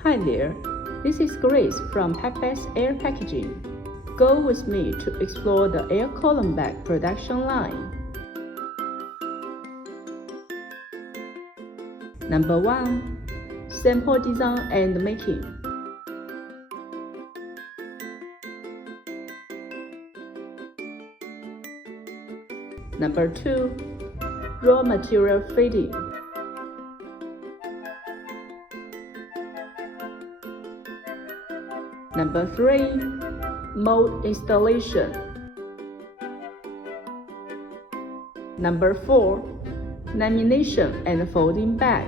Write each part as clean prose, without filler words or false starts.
Hi there, this is Grace from PackBest Air Packaging. Go with me to explore the air column bag production line. Number 1. Sample design and making. Number 2. Raw material feeding. Number 3. Mold installation. Number 4. Lamination and folding bag.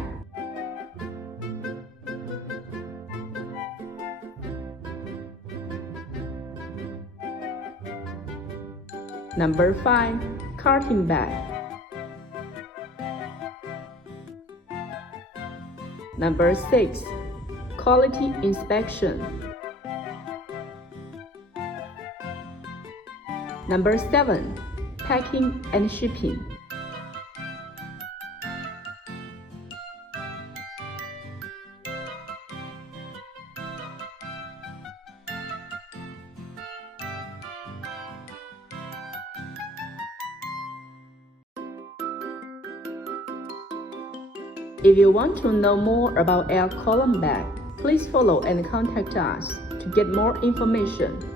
Number 5. Carton bag. Number 6. Quality inspection. Number 7. Packing and shipping. If you want to know more about air column bag, please follow and contact us to get more information.